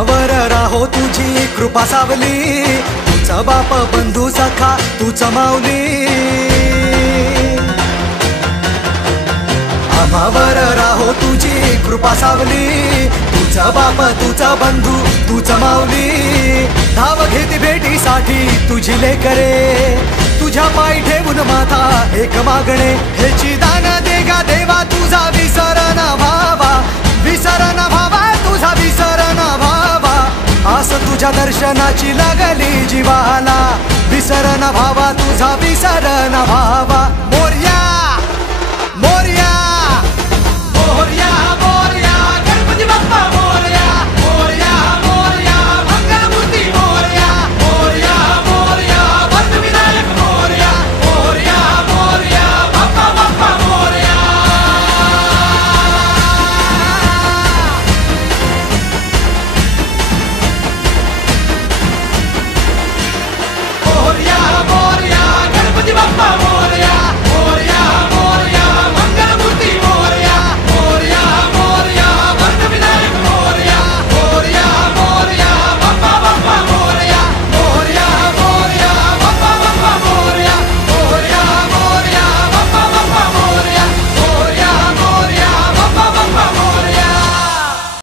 आम्हावर राहो तुझी कृपा सावली, तुझा बाप बंधू सखा तूच माऊली. आम्हावर राहो तुझी कृपा सावली, तुझा बाप तुझा बंधू तूच माऊली. धाव घेती भेटीसाठी तुझी लेकरे, तुझ्या पायी ठेवून माथा एक मागणे. हेची दान दे गा देवा तुझा विसर न भावा, विसर न भावा तुझा विसर न भावा. आस तुझ्या दर्शनाची लागली जीवाला, विसर न भावा तुझा विसर न भावा. मोरया